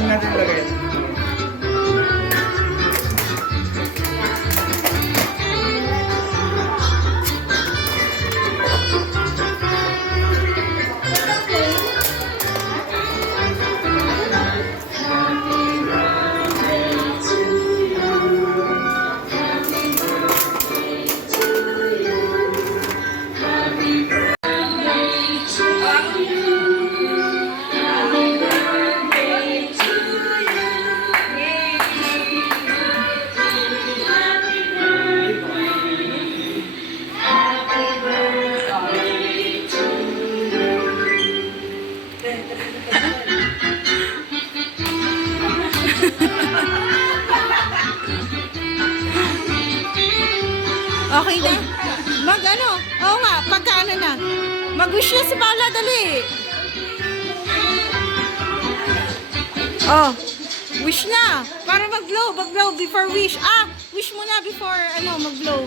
lang natin lagay. Okay na. Mag-ano? Oo nga, pagkaano na. Mag-wish na si Paula, dali. Oh, wish na. Para mag-blow, mag-blow before wish. Ah, wish mo na before, ano, mag-blow.